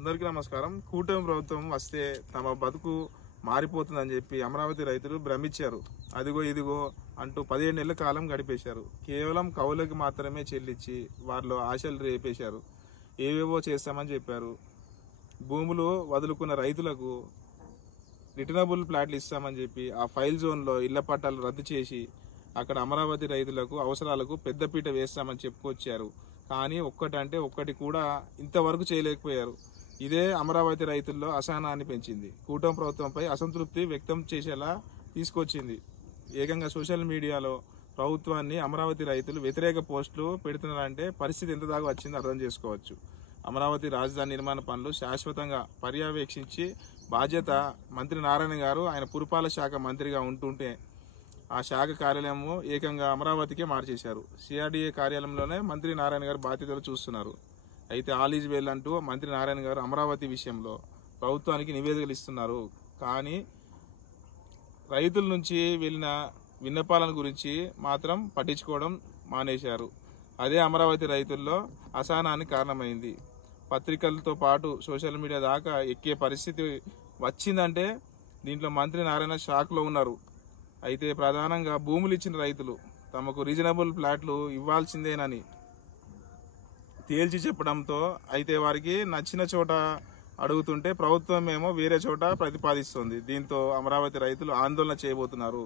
అందరికీ నమస్కారం. కూటమి ప్రభుత్వం వస్తే తమ బతుకు మారిపోతుందని చెప్పి అమరావతి రైతులు భ్రమించారు. అదిగో ఇదిగో అంటూ 17 నెలల కాలం గడిపేశారు. కేవలం కౌలుకి మాత్రమే చెల్లించి వారిలో ఆశలు రేపేశారు. ఏవేవో చేస్తామని చెప్పారు. భూములు వదులుకున్న రైతులకు రిటర్నబుల్ ప్లాట్లు ఇస్తామని చెప్పి ఆ ఫైల్ జోన్లో ఇళ్ల పట్టాలు రద్దు చేసి అక్కడ అమరావతి రైతులకు అవసరాలకు పెద్దపీట వేస్తామని చెప్పుకొచ్చారు. కానీ ఒక్కటంటే ఒక్కటి కూడా ఇంతవరకు చేయలేకపోయారు. ఇదే అమరావతి రైతుల్లో అసహనాన్ని పెంచింది. కూటమి ప్రభుత్వంపై అసంతృప్తి వ్యక్తం చేసేలా తీసుకొచ్చింది. ఏకంగా సోషల్ మీడియాలో ప్రభుత్వాన్ని అమరావతి రైతులు వ్యతిరేక పోస్టులు పెడుతున్నారంటే పరిస్థితి ఎంత దాకా వచ్చిందో అర్థం చేసుకోవచ్చు. అమరావతి రాజధాని నిర్మాణ పనులు శాశ్వతంగా పర్యవేక్షించి బాధ్యత మంత్రి నారాయణ గారు ఆయన పురపాలక శాఖ మంత్రిగా ఉంటుంటే ఆ శాఖ కార్యాలయము ఏకంగా అమరావతికే మార్చేశారు. సిఆర్డీఏ కార్యాలయంలోనే మంత్రి నారాయణ గారు బాధ్యతలు చూస్తున్నారు. అయితే ఆల్ ఈజ్ వెల్ అంటూ మంత్రి నారాయణ గారు అమరావతి విషయంలో ప్రభుత్వానికి నివేదికలు ఇస్తున్నారు. కానీ రైతుల నుంచి వెళ్ళిన విన్నపాలను గురించి మాత్రం పట్టించుకోవడం మానేశారు. అదే అమరావతి రైతుల్లో అసహనానికి కారణమైంది. పత్రికలతో పాటు సోషల్ మీడియా దాకా ఎక్కే పరిస్థితి వచ్చిందంటే దీంట్లో మంత్రి నారాయణ షాక్లో ఉన్నారు. అయితే ప్రధానంగా భూములు ఇచ్చిన రైతులు తమకు రీజనబుల్ ప్లాట్లు ఇవ్వాల్సిందేనని తేల్చి చెప్పడంతో అయితే వారికి నచ్చిన చోట అడుగుతుంటే ప్రభుత్వం ఏమో వేరే చోట ప్రతిపాదిస్తుంది. దీంతో అమరావతి రైతులు ఆందోళన చేయబోతున్నారు.